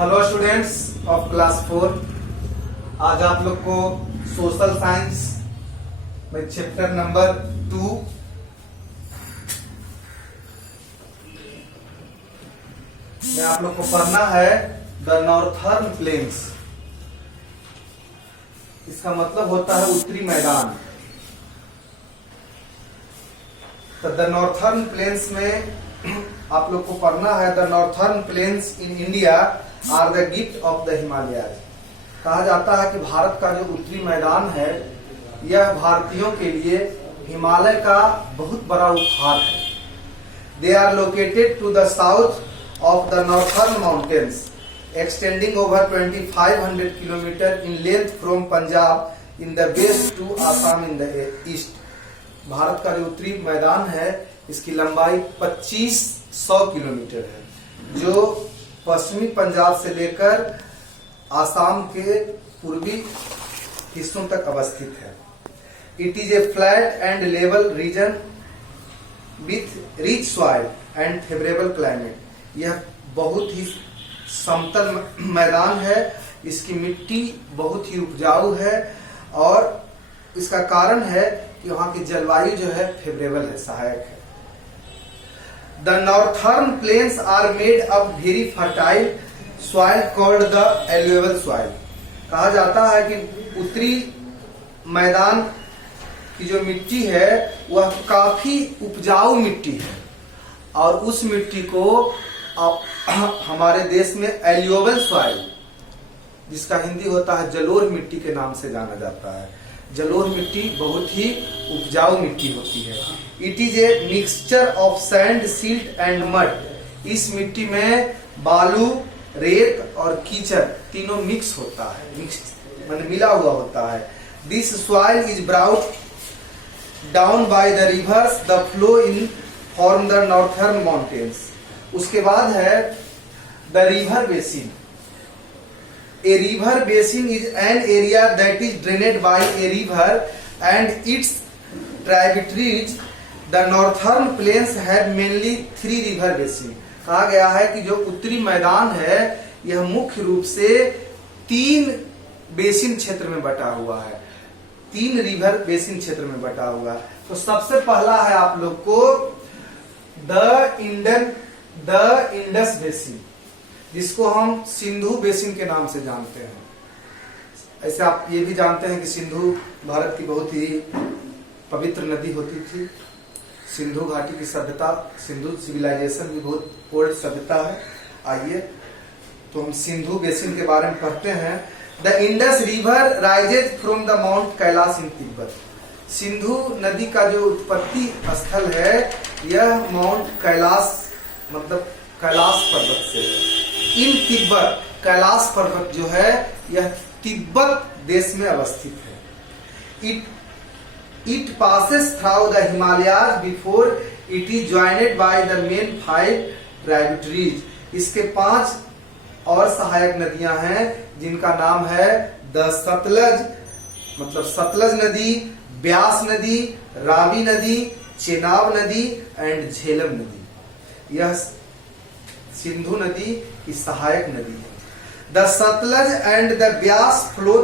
Hello students of class 4। आज आप लोग को सोशल साइंस में चैप्टर नंबर 2 में आप लोग को पढ़ना है द नॉर्थर्न प्लेन्स। इसका मतलब होता है उत्तरी मैदान। तो द नॉर्थर्न प्लेन्स में आप लोग को पढ़ना है the northern plains in India are the gift of the Himalayas. कहा जाता है कि भारत का जो उत्तरी मैदान है यह भारतीयों के लिए हिमालय का बहुत बड़ा उपहार है। They are located to the south of the northern mountains extending over 2500 kilometre in length from Punjab in the west to Assam in the east. Bharat का जो उत्तरी मैदान है इसकी लंबाई 2500 किलोमीटर है, जो पश्चिमी पंजाब से लेकर आसाम के पूर्वी हिस्सों तक अवस्थित है। It is a flat and level region with rich soil and favourable climate. यह बहुत ही समतल मैदान है, इसकी मिट्टी बहुत ही उपजाऊ है और इसका कारण है कि वहां की जलवायु जो है फेवरेबल है, सहायक है। The northern plains are made of very fertile soil called the alluvial soil। कहा जाता है कि उत्तरी मैदान की जो मिट्टी है वह काफी उपजाऊ मिट्टी है और उस मिट्टी को हमारे देश में एल्यूवियल सॉइल, जिसका हिंदी होता है जलोढ़ मिट्टी के नाम से जाना जाता है। जलोढ़ मिट्टी बहुत ही उपजाऊ मिट्टी होती है। It is a mixture of sand, silt and mud. इस मिट्टी में बालू, रेत और कीचड़ तीनों मिक्स होता है, माने मिला हुआ होता है। This soil is brought down by the reverse the flow in form the northern mountains. उसके बाद है the river basin. A river basin is an area that is drained by a river and its tributaries. The northern plains have mainly 3 river basin। कहा गया है कि जो उत्तरी मैदान है यह मुख्य रूप से 3 बेसिन क्षेत्र में बटा हुआ है, 3 रिवर बेसिन क्षेत्र में बटा हुआ है। तो सबसे पहला है आप लोग को द इंडस बेसिन, जिसको हम सिंधु बेसिन के नाम से जानते हैं। ऐसे आप ये भी जानते हैं कि सिंधु भारत की बहुत ही पवित्र नदी होती थी। सिंधु घाटी की सभ्यता, सिंधु सिविलाइजेशन भी बहुत ओल्ड सभ्यता है। आइए तो हम सिंधु बेसिन के बारे में पढ़ते हैं। The Indus river rises from the Mount Kailash in Tibet. Sindhu नदी का जो उत्पत्ति स्थल है यह माउंट कैलाश मतलब कैलाश पर्वत से है। इन तिब्बत, कैलाश पर्वत जो है यह तिब्बत देश में अवस्थित है। It passes through the Himalayas before it is joined by the main 5 tributaries. इसके 5 और सहायक नदियां हैं जिनका नाम है द सतलज मतलब सतलज नदी, ब्यास नदी, रावी नदी, चेनाब नदी एंड झेलम नदी। यह सिंधु नदी की सहायक नदी है। The Sutlej and the Beas flow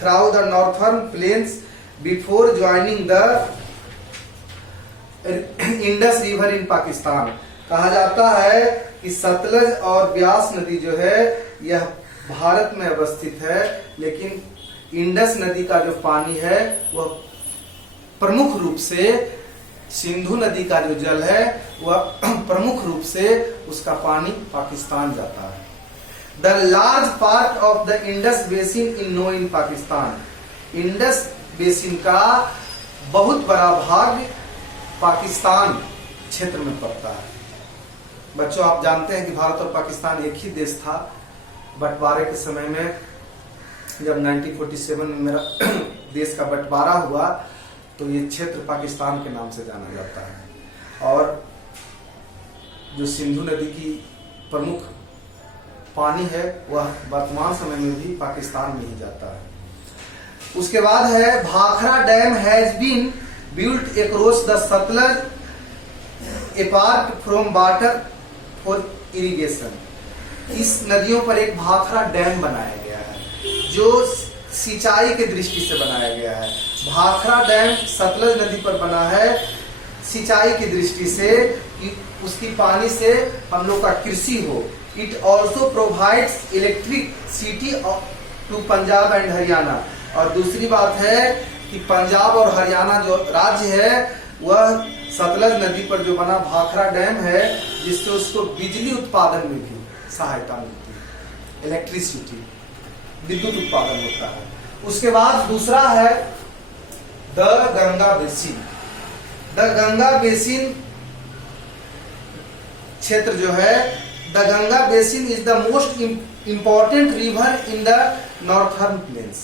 through the northern plains before joining the Indus river in Pakistan. कहा जाता है कि सतलज और ब्यास नदी जो है यह भारत में अवस्थित है, लेकिन इंडस नदी का जो पानी है वह प्रमुख रूप से सिंधु नदी का जो जल है वह प्रमुख रूप से उसका पानी पाकिस्तान जाता है। The large part of the Indus basin in no in Pakistan. Indus basin का बहुत बड़ा भाग पाकिस्तान क्षेत्र में पड़ता है। बच्चों, आप जानते हैं कि भारत और पाकिस्तान एक ही देश था। बंटवारे के समय में जब 1947 में मेरा देश का बंटवारा हुआ तो ये क्षेत्र पाकिस्तान के नाम से जाना जाता है और जो सिंधु नदी की प्रमुख पानी है वह वर्तमान समय में भी पाकिस्तान में ही जाता है। उसके बाद है Bhakra dam has been built across the Sutlej, apart from water for irrigation. इस नदियों पर एक भाखड़ा डैम बनाया गया है जो सिंचाई की दृष्टि से बनाया गया है। भाखड़ा डैम सतलज नदी पर बना है सिंचाई की दृष्टि से कि उसकी पानी से हम लोग का कृषि हो। It also provides electricity to Punjab and Haryana. और दूसरी बात है कि पंजाब और हरियाणा जो राज्य है वह सतलज नदी पर जो बना भाखड़ा डैम है जिससे उसको बिजली उत्पादन में भी सहायता मिलती है, इलेक्ट्रिसिटी विद्युत उत्पादन होता है। उसके बाद दूसरा है the Ganga basin. The Ganga basin क्षेत्र जो है, the Ganga basin is the most important river in the northern plains.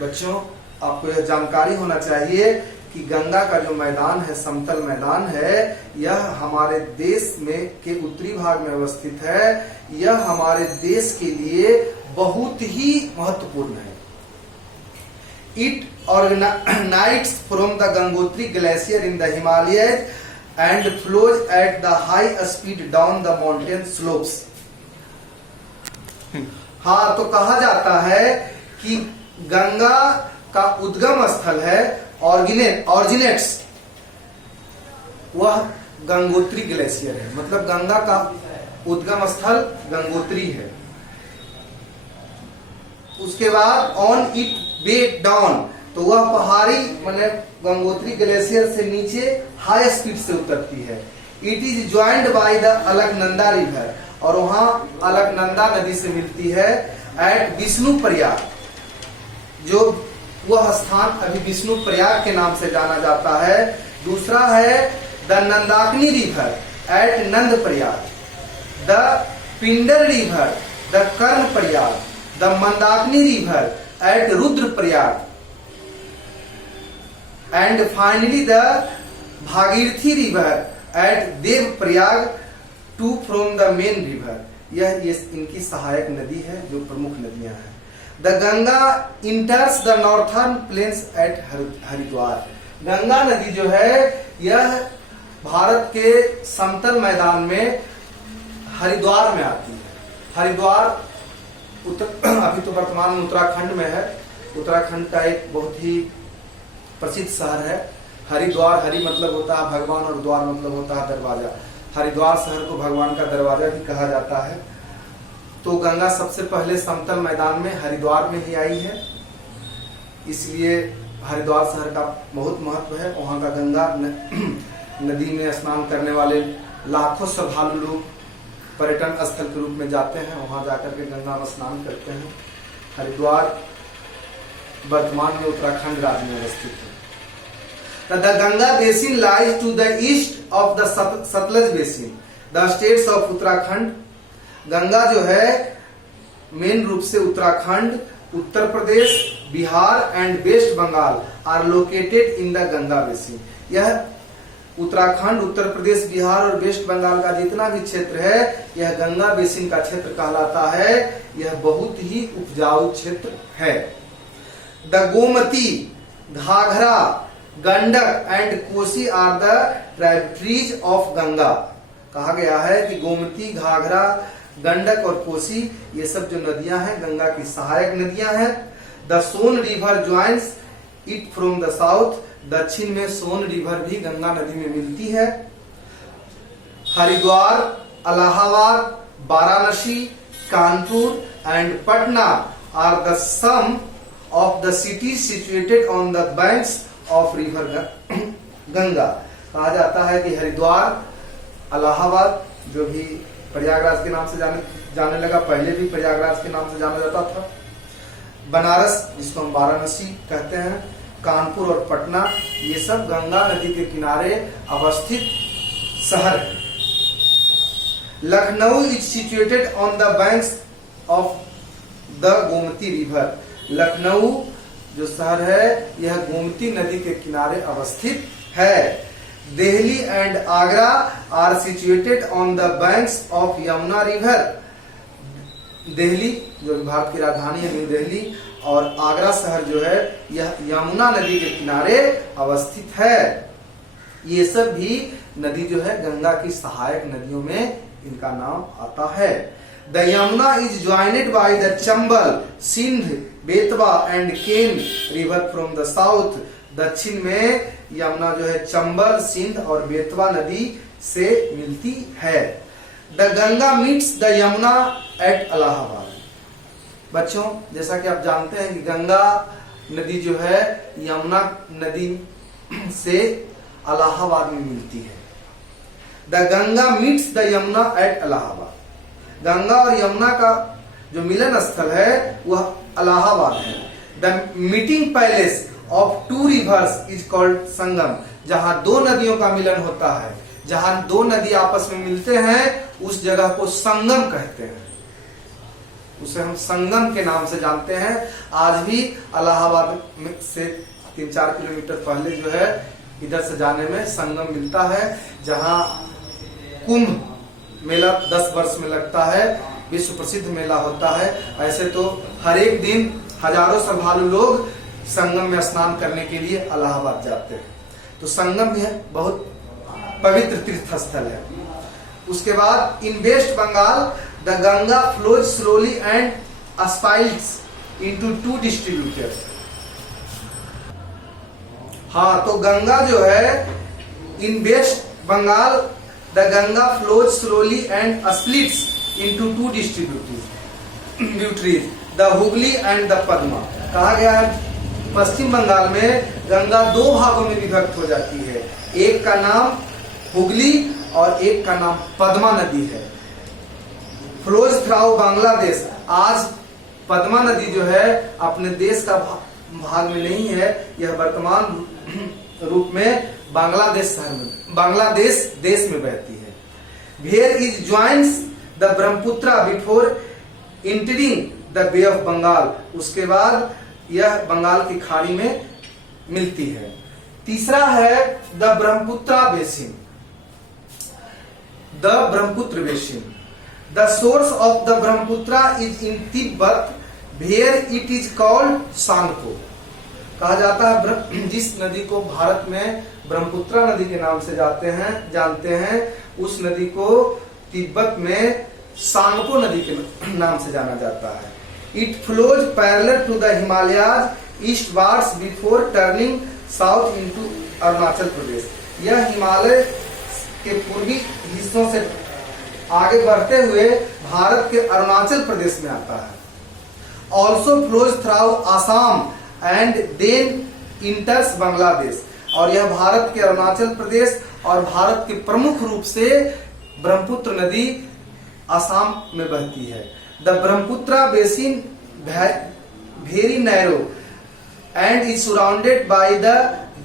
बच्चों आपको यह जानकारी होना चाहिए कि गंगा का जो मैदान है, समतल मैदान है, यह हमारे देश में के उत्तरी भाग में अवस्थित है। यह हमारे देश के लिए बहुत ही महत्वपूर्ण है। It originates from the Gangotri glacier in the Himalayas and flows at the high speed down the mountain slopes. हाँ, तो कहा जाता है कि गंगा का उद्गम स्थल है, ऑरिजिनेट्स वह गंगोत्री ग्लेशियर है। मतलब गंगा का उद्गम स्थल गंगोत्री है। उसके बाद ऑन इट वे डाउन, तो वह पहाड़ी मतलब गंगोत्री ग्लेशियर से नीचे हाई स्पीड से उतरती है। It is joined by the Alaknanda river, और वहां अलकनंदा नदी से मिलती है एट विष्णु प्रयाग, जो वह स्थान अभी विष्णु प्रयाग के नाम से जाना जाता है। दूसरा है the Nandakini river at Nand Prayag, the Pindar river the Karn Prayag, the Mandakini river at Rudra Prayag, and finally the Bhagirathi river at Dev Prayag to from the main river. यह इनकी सहायक नदी है जो प्रमुख नदियां हैं। The Ganga enters the northern plains at Haridwar. Ganga नदी जो है यह भारत के समतल मैदान में हरिद्वार में आती है। हरिद्वार अभी तो वर्तमान में उत्तराखंड में है। उत्तराखंड का एक बहुत ही प्रसिद्ध शहर है हरिद्वार। हरि मतलब होता है भगवान और द्वार मतलब होता है दरवाजा। हरिद्वार शहर को भगवान का दरवाजा भी कहा जाता है। तो गंगा सबसे पहले समतल मैदान में हरिद्वार में ही आई है, इसलिए हरिद्वार शहर का बहुत महत्व है। वहां का गंगा नदी में स्नान करने वाले लाखों श्रद्धालु लोग पर्यटन स्थल के रूप में जाते हैं। वहां जाकर के गंगा में स्नान करते हैं। हरिद्वार वर्तमान में उत्तराखंड राज्य में अवस्थित है। The Ganga basin lies to the east of the Satluj basin. The states of Uttarakhand, Ganga जो है मेन रूप से Uttarakhand, Uttar Pradesh, Bihar and West Bengal are located in the Ganga basin. यह उत्तराखंड, उत्तर प्रदेश, बिहार और वेस्ट बंगाल का जितना भी क्षेत्र है यह गंगा बेसिन का क्षेत्र कहलाता है। यह बहुत ही उपजाऊ क्षेत्र है। The Gomti, Ghaghara, Gandak and Kosi are the tributaries of Ganga. कहा गया है कि गोमती, घाघरा, गंडक और कोसी ये सब जो नदियां हैं गंगा की सहायक नदियां हैं। The Son river joins it from the south. दक्षिण में सोन रिवर भी गंगा नदी में मिलती है। Haridwar, Allahabad, Varanasi, Kanpur and Patna are the some of the cities situated on the banks of river Ganga. कहा जाता है कि हरिद्वार, इलाहाबाद जो भी प्रयागराज के नाम से जाने लगा, पहले भी प्रयागराज के नाम से जाना जाता था, बनारस जिसको हम वाराणसी कहते हैं, कानपुर और पटना ये सब गंगा नदी के किनारे अवस्थित शहर है। Lucknow is situated on the banks of the Gomti river. Lucknow जो शहर है यह गोमती नदी के किनारे अवस्थित है। Delhi and Agra are situated on the banks of Yamuna river. Delhi जो भारत की राजधानी है न्यू दिल्ली, और आगरा शहर जो है यह यमुना नदी के किनारे अवस्थित है। ये सब भी नदी जो है गंगा की सहायक नदियों में इनका नाम आता है। The Yamuna is joined by the Chambal, Sindh, Betwa and Ken river from the south. दक्षिण में यमुना जो है चंबल, सिंध और बेतवा नदी से मिलती है। The Ganga meets the Yamuna at Allahabad. बच्चों, जैसा कि आप जानते हैं कि गंगा नदी जो है यमुना नदी से इलाहाबाद में मिलती है। The Ganga meets the Yamuna at Allahabad. Ganga और यमुना का जो मिलन स्थल है वह इलाहाबाद है। The meeting place of two rivers is called Sangam. जहां दो नदियों का मिलन होता है, जहां दो नदी आपस में मिलते हैं, उस जगह को संगम कहते हैं। उसे हम संगम के नाम से जानते हैं। आज भी इलाहाबाद से 3-4 किलोमीटर पहले जो है इधर से जाने में संगम मिलता है, जहां कुंभ मेला 10 वर्ष में लगता है, विश्व प्रसिद्ध मेला होता है। ऐसे तो हर एक दिन हजारों श्रद्धालु लोग संगम में स्नान करने के लिए इलाहाबाद जाते हैं। तो संगम यह बहुत पवित्र तीर्थ स्थल है। उसके बाद in West Bengal the Ganga flows slowly and spills into 2 distributors. हाँ, तो गंगा जो है in West Bengal the Ganga flows slowly and splits into 2 distributaries, the Hooghly and the Padma. कहा गया है पश्चिम बंगाल में गंगा 2 भागों में विभक्त हो जाती है। एक का नाम हुगली और एक का नाम पद्मा नदी है। फ्लोज थ्राउ बांग्लादेश। आज पद्मा नदी जो है अपने देश का भाग में नहीं है, यह वर्तमान रूप में बांग्लादेश देश में बहती है। Where is joins the Brahmaputra before entering the Bay of Bengal. उसके बाद यह बंगाल की खाड़ी में मिलती है। तीसरा है the Brahmaputra basin. The Brahmaputra basin, the source of the Brahmaputra is in Tibet, where it is called Tsangpo. कहा जाता है जिस नदी को भारत में ब्रह्मपुत्र नदी के नाम से जानते हैं, उस नदी को तिब्बत में सांगपो नदी के नाम से जाना जाता है। It flows parallel to the Himalayas eastwards before turning south into Arunachal Pradesh. यह हिमालय के पूर्वी हिस्सों से आगे बढ़ते हुए भारत के अरुणाचल प्रदेश में आता है। Also flows through Assam and then enters Bangladesh. और यह भारत के अरुणाचल प्रदेश और भारत के प्रमुख रूप से ब्रह्मपुत्र नदी आसाम में बहती है। The Brahmaputra basin very narrow and is surrounded by the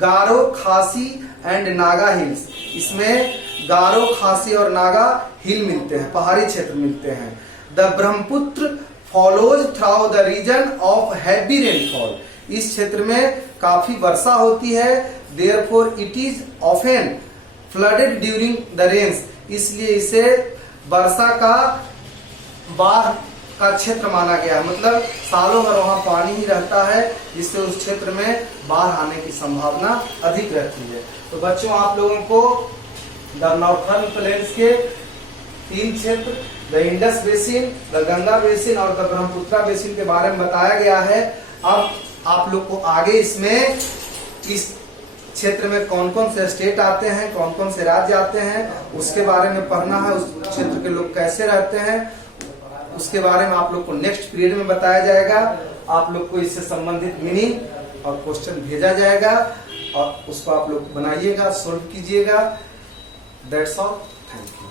Garo, Khasi and Naga hills. इसमें गारो, खासी और नागा हिल मिलते हैं, पहाड़ी क्षेत्र मिलते हैं। The Brahmaputra follows through the region of heavy rainfall. इस क्षेत्र में काफी वर्षा होती है। Therefore it is often flooded during the rains. इसलिए इसे वर्षा का बाढ़ का क्षेत्र माना गया। मतलब सालों भर वहां पानी ही रहता है, जिससे उस क्षेत्र में बाढ़ आने की संभावना अधिक रहती है। तो बच्चों, आप लोगों को द नॉर्थर्न प्लेन्स के 3 क्षेत्र, the Indus basin, the Ganga basin और द ब्रह्मपुत्र बेसिन के बारे में बताया गया है। अब आप लोग को आगे इसमें इस क्षेत्र में कौन कौन से स्टेट आते हैं, कौन कौन से राज्य आते हैं, उसके बारे में पढ़ना है। उस क्षेत्र के लोग कैसे रहते हैं, उसके बारे में आप लोग को नेक्स्ट पीरियड में बताया जाएगा। आप लोग को इससे संबंधित मीनिंग और क्वेश्चन भेजा जाएगा और उसको आप लोग बनाइएगा, सोल्व कीजिएगा। That's all. Thank you.